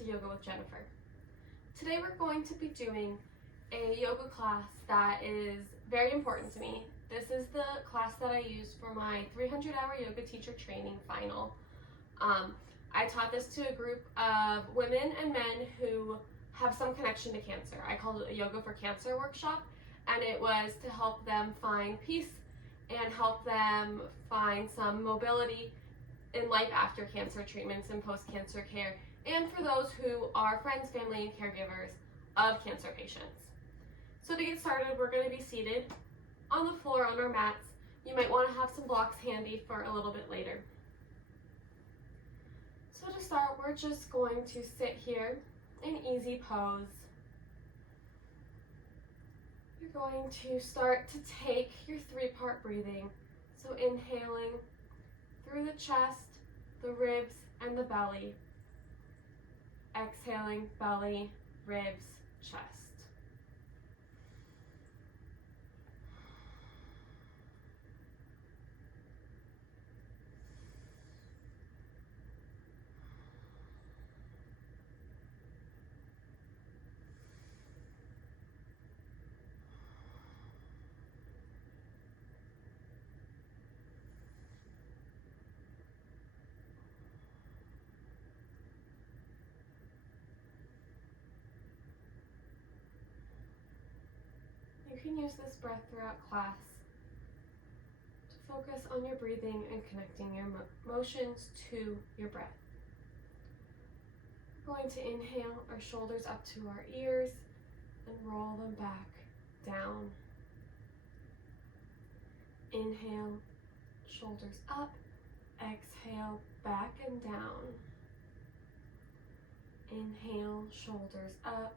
to Yoga with Jennifer. Today we're going to be doing a yoga class that is very important to me. This is the class that I used for my 300-hour yoga teacher training final. I taught this to a group of women and men who have some connection to cancer. I called it a Yoga for Cancer workshop, and it was to help them find peace and help them find some mobility in life after cancer treatments and post-cancer care, and for those who are friends, family, and caregivers of cancer patients. So to get started, we're going to be seated on the floor on our mats. You might want to have some blocks handy for a little bit later. So to start, we're just going to sit here in easy pose. You're going to start to take your 3-part breathing. So inhaling through the chest, the ribs, and the belly. Exhaling, belly, ribs, chest. You can use this breath throughout class to focus on your breathing and connecting your motions to your breath. We're going to inhale our shoulders up to our ears and roll them back down. Inhale, shoulders up, exhale, back and down. Inhale, shoulders up,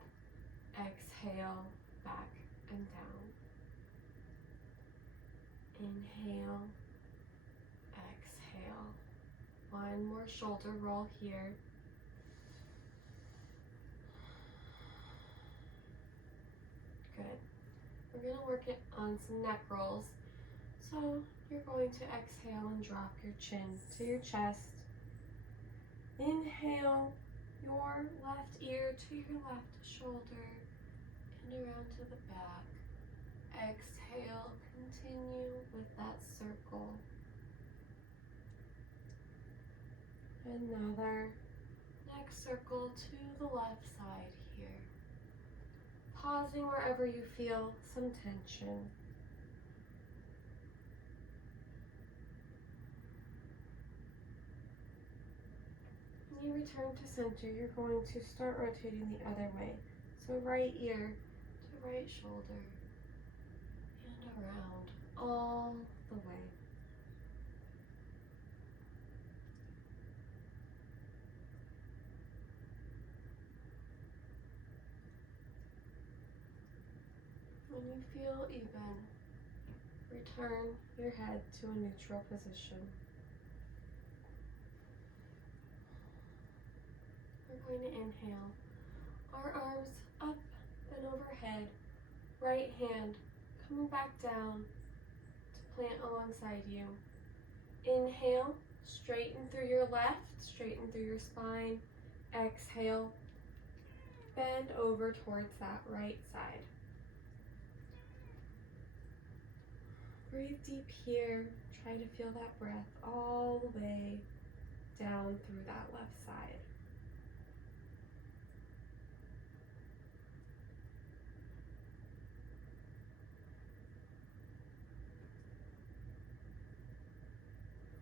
exhale, back and down. Inhale, exhale. One more shoulder roll here. Good. We're going to work it on some neck rolls. So you're going to exhale and drop your chin to your chest. Inhale your left ear to your left shoulder and around to the back. Exhale, continue with that circle. Another next circle to the left side here. Pausing wherever you feel some tension. When you return to center, you're going to start rotating the other way. So right ear to right shoulder and around all the way. When you feel even, return your head to a neutral position. We're going to inhale. Our arms up and overhead. Right hand coming back down to plant alongside you. Inhale, straighten through your left, straighten through your spine. Exhale, bend over towards that right side. Breathe deep here. Try to feel that breath all the way down through that left side.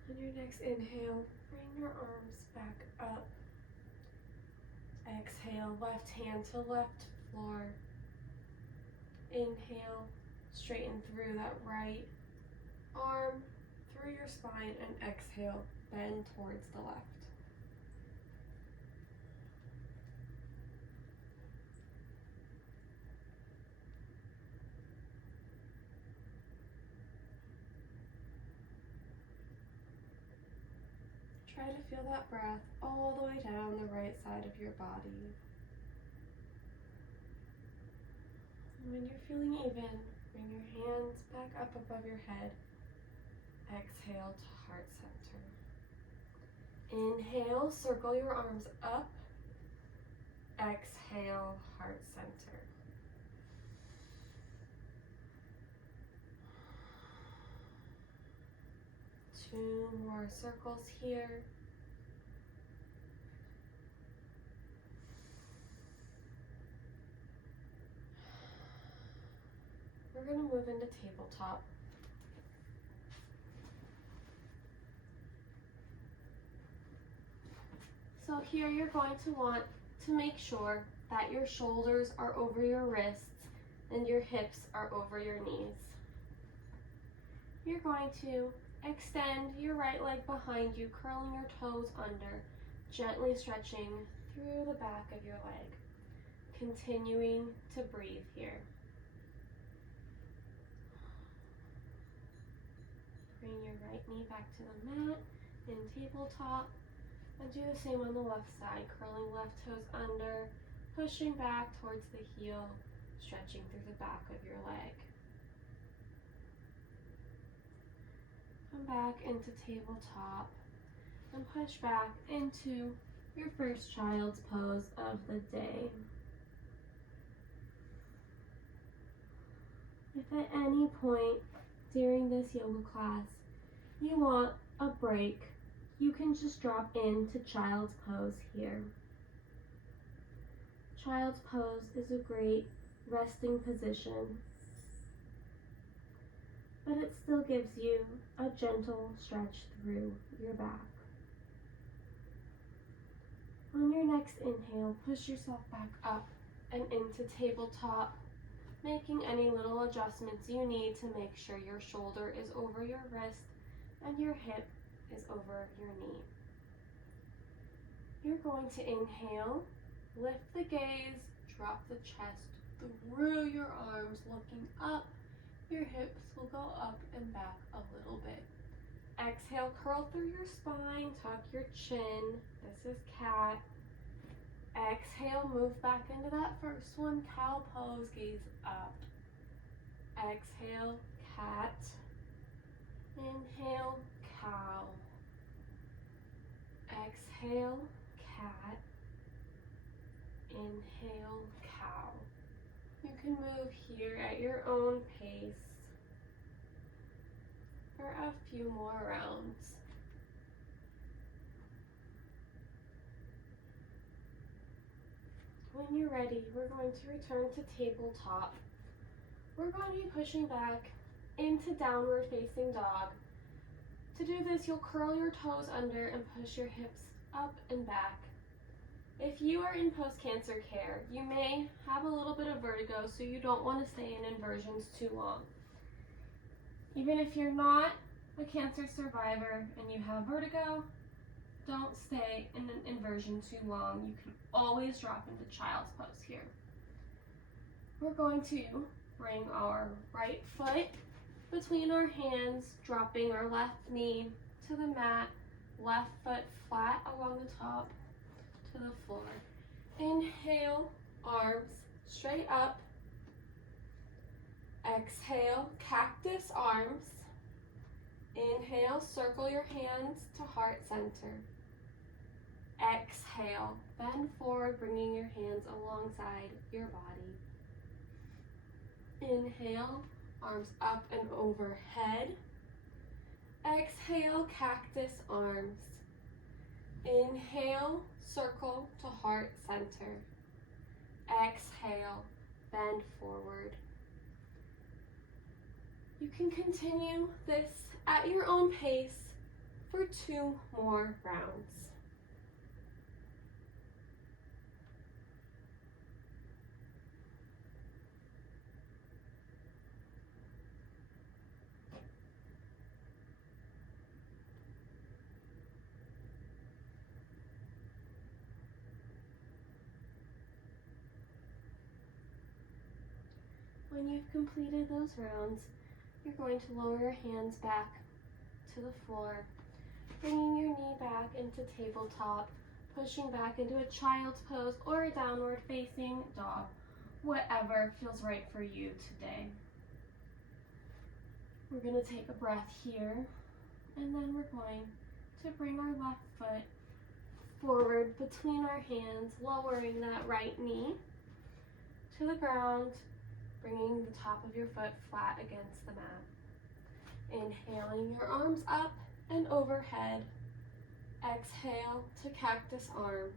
On your next inhale, bring your arms back up. Exhale, left hand to left floor. Inhale, straighten through that right arm through your spine, and exhale, bend towards the left. Try to feel that breath all the way down the right side of your body. And when you're feeling even, bring your hands back up above your head. Exhale to heart center. Inhale, circle your arms up. Exhale, heart center. Two more circles here. We're going to move into tabletop. So here you're going to want to make sure that your shoulders are over your wrists and your hips are over your knees. You're going to extend your right leg behind you, curling your toes under, gently stretching through the back of your leg, continuing to breathe here. Bring your right knee back to the mat in tabletop, and do the same on the left side, curling left toes under, pushing back towards the heel, stretching through the back of your leg. Come back into tabletop and push back into your first child's pose of the day. If at any point during this yoga class you want a break, you can just drop into child's pose here. Child's pose is a great resting position, but it still gives you a gentle stretch through your back. On your next inhale, push yourself back up and into tabletop, making any little adjustments you need to make sure your shoulder is over your wrist and your hip is over your knee. You're going to inhale, lift the gaze, drop the chest through your arms, looking up. Your hips will go up and back a little bit. Exhale, curl through your spine, tuck your chin. This is cat. Exhale, move back into that first one, cow pose, gaze up. Exhale, cat. Inhale, cow. Exhale, cat. Inhale, cow. You can move here at your own pace for a few more rounds. When you're ready, we're going to return to tabletop. We're going to be pushing back into downward facing dog. To do this, you'll curl your toes under and push your hips up and back. If you are in post-cancer care, you may have a little bit of vertigo, so you don't want to stay in inversions too long. Even if you're not a cancer survivor and you have vertigo, don't stay in an inversion too long. You can always drop into child's pose here. We're going to bring our right foot between our hands, dropping our left knee to the mat, left foot flat along the top to the floor. Inhale, arms straight up. Exhale, cactus arms. Inhale, circle your hands to heart center. Exhale, bend forward, bringing your hands alongside your body. Inhale, arms up and overhead. Exhale, cactus arms. Inhale, circle to heart center. Exhale, bend forward. You can continue this at your own pace for 2 more rounds. When you've completed those rounds, you're going to lower your hands back to the floor, bringing your knee back into tabletop, pushing back into a child's pose or a downward facing dog, whatever feels right for you today. We're going to take a breath here, and then we're going to bring our left foot forward between our hands, lowering that right knee to the ground, bringing the top of your foot flat against the mat. Inhaling your arms up and overhead. Exhale to cactus arms.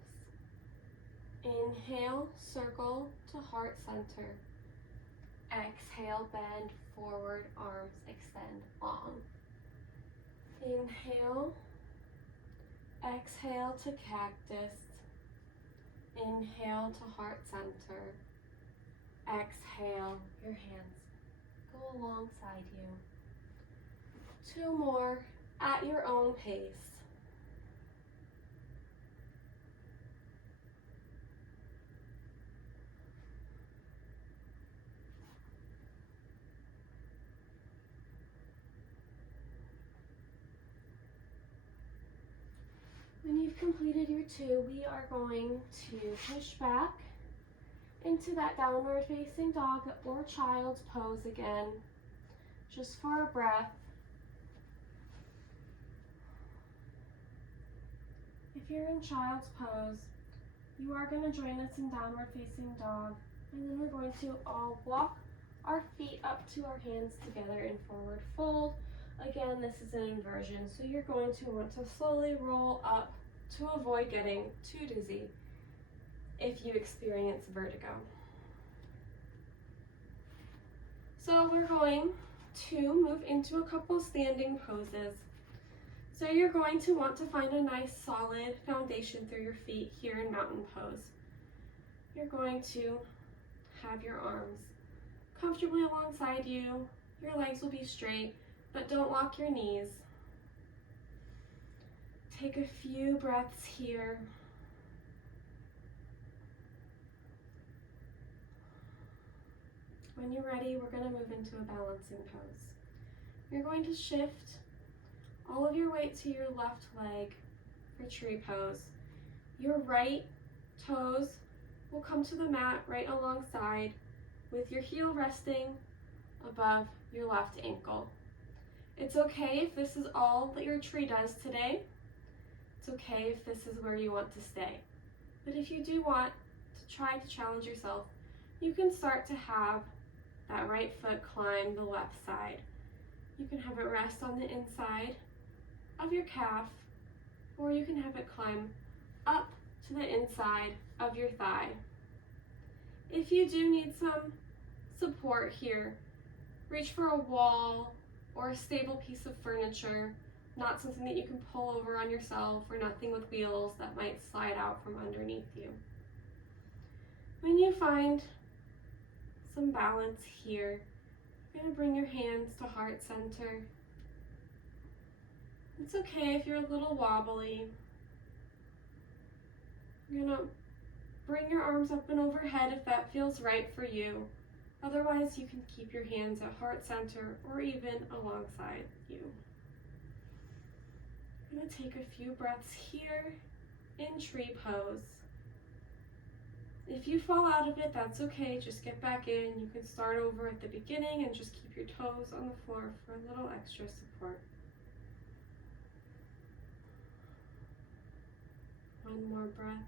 Inhale, circle to heart center. Exhale, bend forward, arms extend long. Inhale. Exhale to cactus. Inhale to heart center. Exhale, your hands go alongside you. 2 more at your own pace. When you've completed your 2, we are going to push back into that downward facing dog or child's pose again, just for a breath. If you're in child's pose, you are going to join us in downward facing dog, and then we're going to all walk our feet up to our hands together in forward fold. Again, this is an inversion, so you're going to want to slowly roll up to avoid getting too dizzy if you experience vertigo. So we're going to move into a couple standing poses. So you're going to want to find a nice solid foundation through your feet here in mountain pose. You're going to have your arms comfortably alongside you. Your legs will be straight, but don't lock your knees. Take a few breaths here. When you're ready, we're going to move into a balancing pose. You're going to shift all of your weight to your left leg for tree pose. Your right toes will come to the mat right alongside with your heel resting above your left ankle. It's okay if this is all that your tree does today. It's okay if this is where you want to stay. But if you do want to try to challenge yourself, you can start to have that right foot climb the left side. You can have it rest on the inside of your calf, or you can have it climb up to the inside of your thigh. If you do need some support here, reach for a wall or a stable piece of furniture, not something that you can pull over on yourself, or nothing with wheels that might slide out from underneath you. When you find some balance here, you're going to bring your hands to heart center. It's okay if you're a little wobbly. You're going to bring your arms up and overhead if that feels right for you. Otherwise, you can keep your hands at heart center or even alongside you. I'm going to take a few breaths here in tree pose. If you fall out of it, that's okay. Just get back in. You can start over at the beginning and just keep your toes on the floor for a little extra support. One more breath.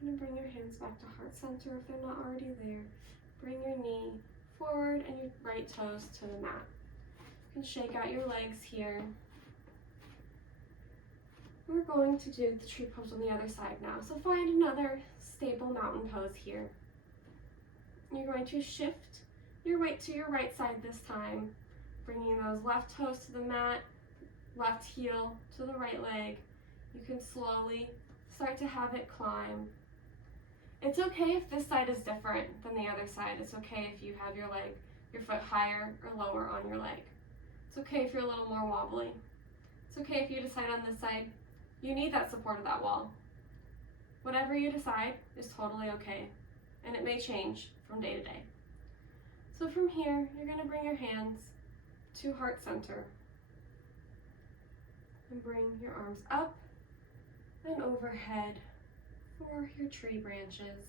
I'm going to bring your hands back to heart center if they're not already there. Bring your knee forward and your right toes to the mat. You can shake out your legs here. We're going to do the tree pose on the other side now. So find another stable mountain pose here. You're going to shift your weight to your right side this time, bringing those left toes to the mat, left heel to the right leg. You can slowly start to have it climb. It's okay if this side is different than the other side. It's okay if you have your foot higher or lower on your leg. It's okay if you're a little more wobbly. It's okay if you decide on this side you need that support of that wall. Whatever you decide is totally okay, and it may change from day to day. So from here, you're going to bring your hands to heart center and bring your arms up and overhead for your tree branches.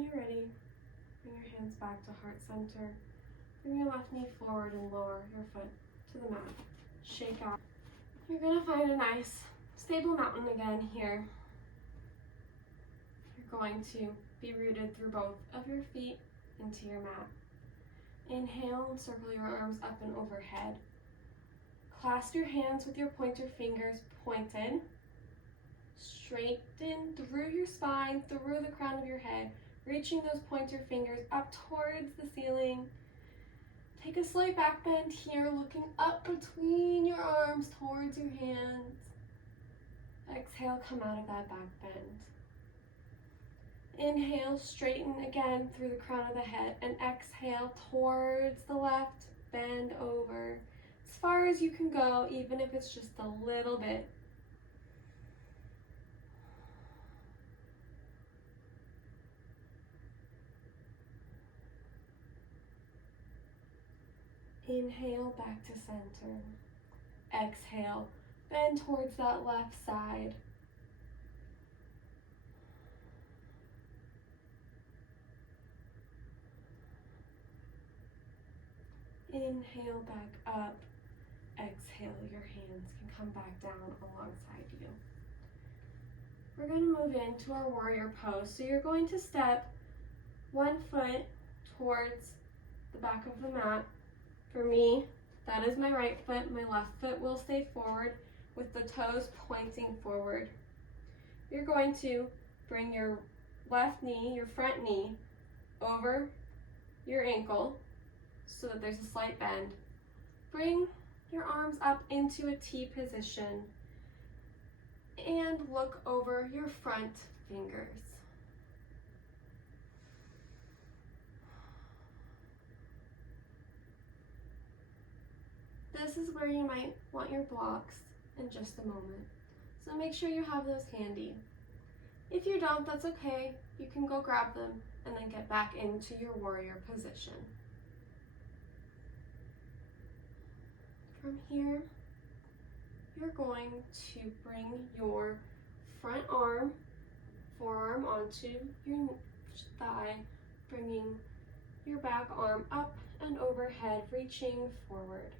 When you're ready, bring your hands back to heart center. Bring your left knee forward and lower your foot to the mat. Shake out. You're going to find a nice, stable mountain again here. You're going to be rooted through both of your feet into your mat. Inhale and circle your arms up and overhead. Clasp your hands with your pointer fingers pointed. Straighten through your spine, through the crown of your head, reaching those pointer fingers up towards the ceiling. Take a slight back bend here, looking up between your arms towards your hands. Exhale, come out of that back bend. Inhale, straighten again through the crown of the head, and exhale towards the left, bend over. As far as you can go, even if it's just a little bit. Inhale, back to center. Exhale, bend towards that left side. Inhale, back up. Exhale, your hands can come back down alongside you. We're going to move into our warrior pose. So you're going to step one foot towards the back of the mat. For me, that is my right foot. My left foot will stay forward with the toes pointing forward. You're going to bring your left knee, your front knee, over your ankle so that there's a slight bend. Bring your arms up into a T position and look over your front fingers. This is where you might want your blocks in just a moment. So make sure you have those handy. If you don't, that's okay. You can go grab them and then get back into your warrior position. From here, you're going to bring your front arm, forearm onto your thigh, bringing your back arm up and overhead, reaching forward.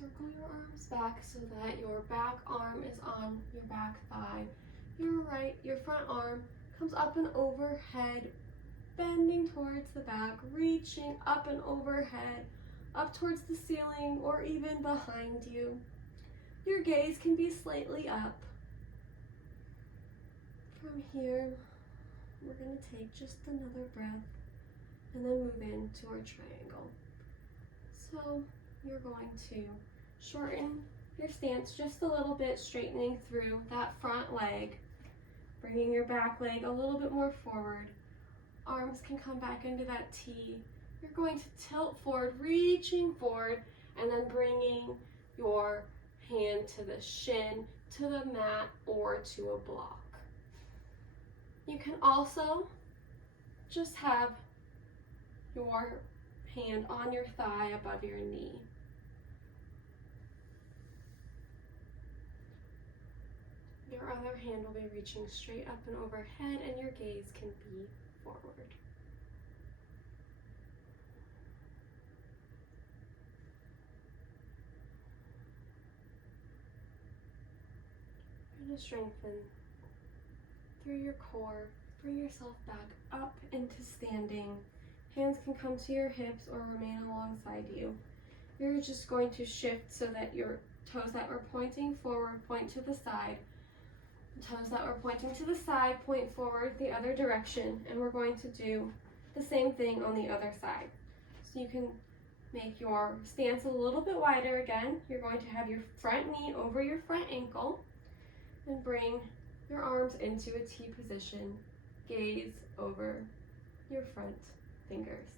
Circle your arms back so that your back arm is on your back thigh. Your front arm comes up and overhead, bending towards the back, reaching up and overhead, up towards the ceiling or even behind you. Your gaze can be slightly up. From here, we're going to take just another breath and then move into our triangle. So you're going to shorten your stance just a little bit, straightening through that front leg, bringing your back leg a little bit more forward. Arms can come back into that T. You're going to tilt forward, reaching forward, and then bringing your hand to the shin, to the mat, or to a block. You can also just have your hand on your thigh above your knee. Your other hand will be reaching straight up and overhead, and your gaze can be forward. You're going to strengthen through your core. Bring yourself back up into standing. Hands can come to your hips or remain alongside you. You're just going to shift so that your toes that were pointing forward point to the side. The toes that were pointing to the side point forward the other direction, and we're going to do the same thing on the other side. So you can make your stance a little bit wider again. You're going to have your front knee over your front ankle and bring your arms into a T position. Gaze over your front fingers.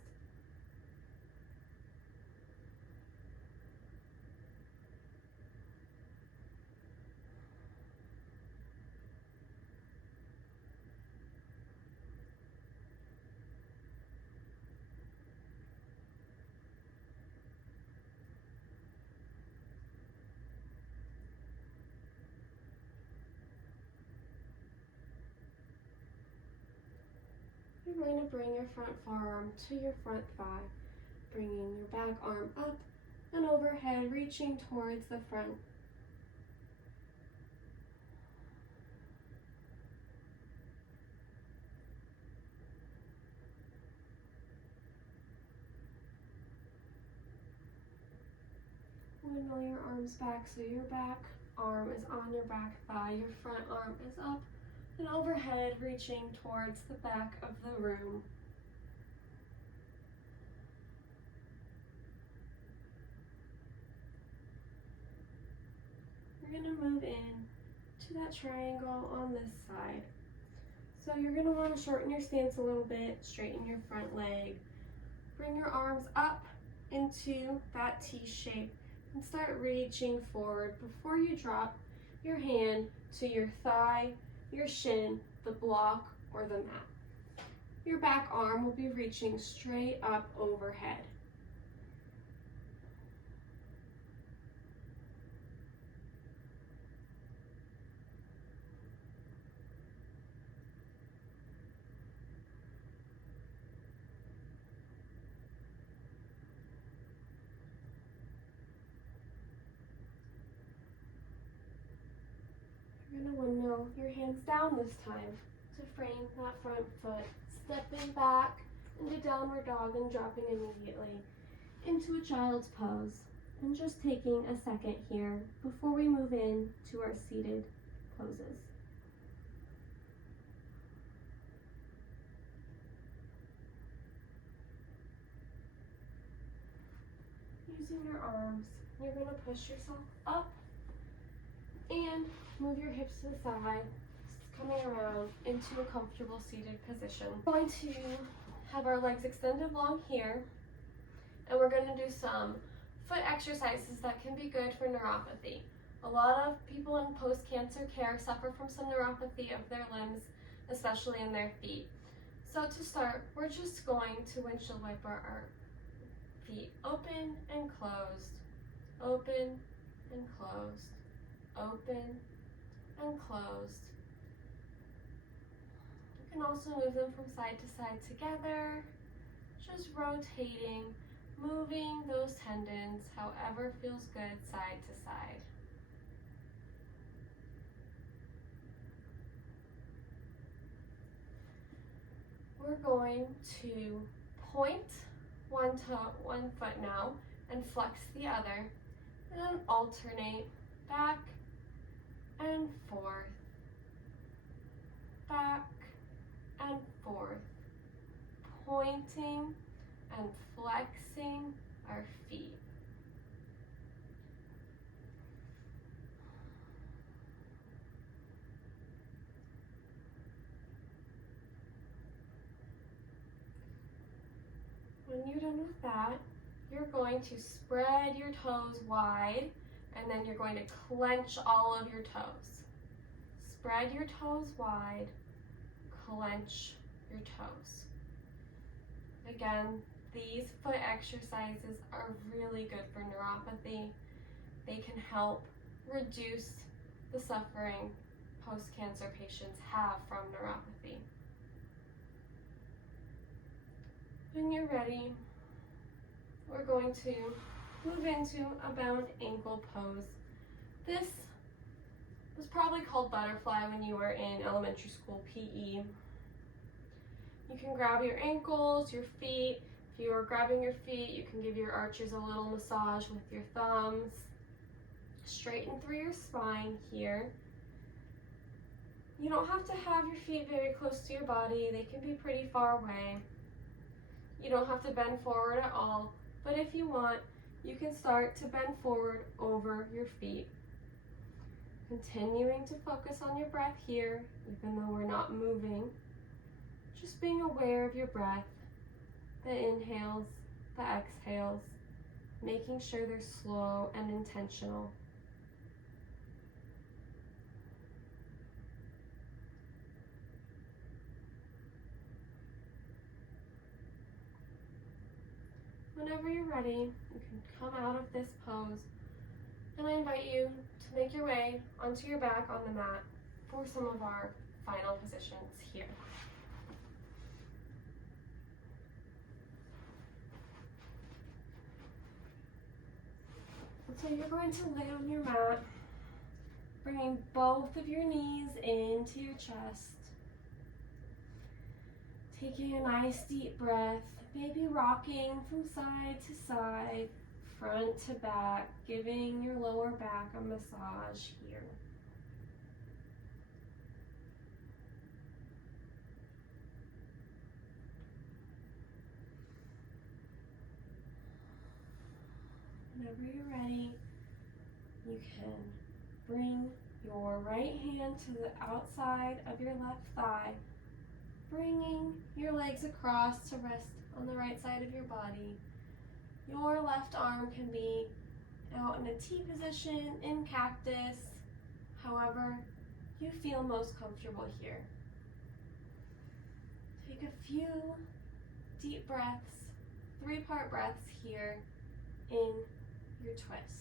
You're going to bring your front forearm to your front thigh, bringing your back arm up and overhead, reaching towards the front. Windmill your arms back so your back arm is on your back thigh, your front arm is up and overhead, reaching towards the back of the room. You're going to move in to that triangle on this side. So you're going to want to shorten your stance a little bit, straighten your front leg, bring your arms up into that T shape and start reaching forward before you drop your hand to your thigh, your shin, the block, or the mat. Your back arm will be reaching straight up overhead. You're going to windmill your hands down this time to frame that front foot, stepping back into downward dog and dropping immediately into a child's pose. And just taking a second here before we move in to our seated poses. Using your arms, you're going to push yourself up and move your hips to the side, coming around into a comfortable seated position. We're going to have our legs extended long here, and we're going to do some foot exercises that can be good for neuropathy. A lot of people in post-cancer care suffer from some neuropathy of their limbs, especially in their feet. So to start, we're just going to windshield wiper our feet open and closed, open and closed, open and closed. You can also move them from side to side together, just rotating, moving those tendons however feels good side to side. We're going to point one foot now and flex the other, and then alternate back and forth, back and forth, pointing and flexing our feet. When you're done with that, you're going to spread your toes wide, and then you're going to clench all of your toes. Spread your toes wide, clench your toes. Again, these foot exercises are really good for neuropathy. They can help reduce the suffering post-cancer patients have from neuropathy. When you're ready, we're going to move into a bound ankle pose. This was probably called butterfly when you were in elementary school PE. You can grab your ankles, your feet. If you are grabbing your feet, you can give your arches a little massage with your thumbs. Straighten through your spine here. You don't have to have your feet very close to your body. They can be pretty far away. You don't have to bend forward at all, but if you want, you can start to bend forward over your feet. Continuing to focus on your breath here, even though we're not moving. Just being aware of your breath, the inhales, the exhales, making sure they're slow and intentional. Whenever you're ready, you can come out of this pose, and I invite you to make your way onto your back on the mat for some of our final positions here. So you're going to lay on your mat, bringing both of your knees into your chest. Taking a nice deep breath, maybe rocking from side to side, front to back, giving your lower back a massage here. Whenever you're ready, you can bring your right hand to the outside of your left thigh, bringing your legs across to rest on the right side of your body. Your left arm can be out in a T position, in cactus, however you feel most comfortable here. Take a few deep breaths, 3-part breaths here in your twist.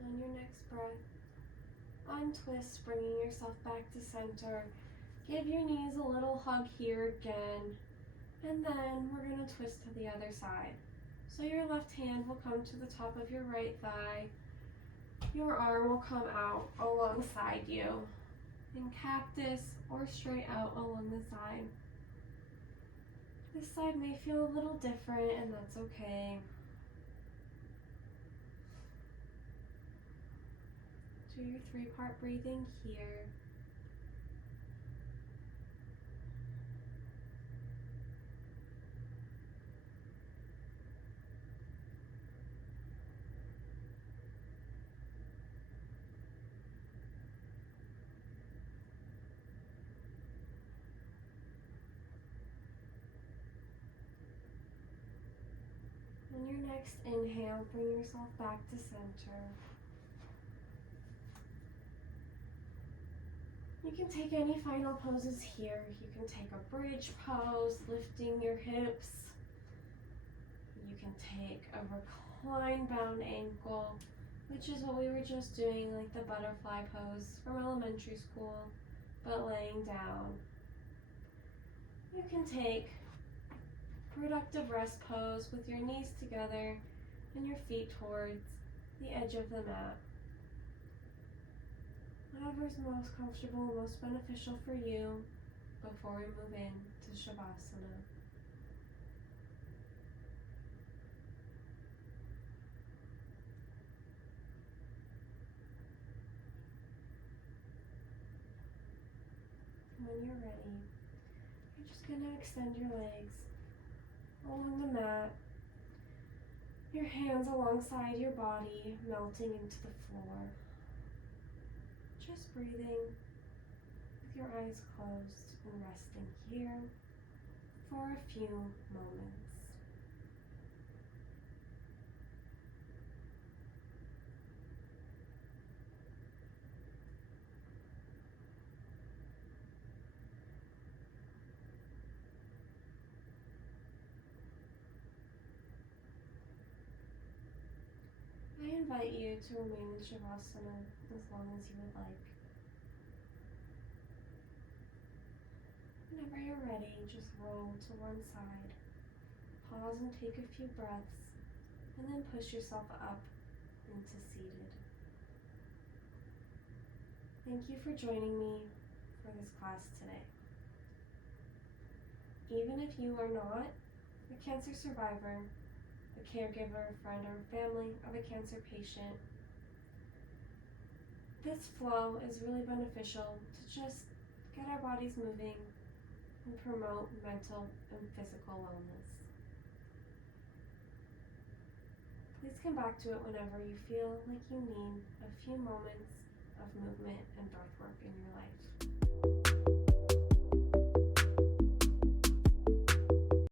On your next breath, untwist, bringing yourself back to center. Give your knees a little hug here again, and then we're going to twist to the other side. So your left hand will come to the top of your right thigh. Your arm will come out alongside you in cactus or straight out along the side. This side may feel a little different, and that's okay. Do your 3-part breathing here. On your next inhale, bring yourself back to center. You can take any final poses here. You can take a bridge pose, lifting your hips. You can take a recline bound ankle, which is what we were just doing, like the butterfly pose from elementary school, but laying down. You can take productive rest pose with your knees together and your feet towards the edge of the mat. Whatever is most comfortable, most beneficial for you before we move into Shavasana. When you're ready, you're just going to extend your legs along the mat, your hands alongside your body, melting into the floor. Just breathing with your eyes closed and resting here for a few moments. I invite you to remain in Shavasana as long as you would like. Whenever you're ready, just roll to one side. Pause and take a few breaths, and then push yourself up into seated. Thank you for joining me for this class today. Even if you are not a cancer survivor, a caregiver, friend, or family of a cancer patient, this flow is really beneficial to just get our bodies moving and promote mental and physical wellness. Please come back to it whenever you feel like you need a few moments of movement and breath work in your life.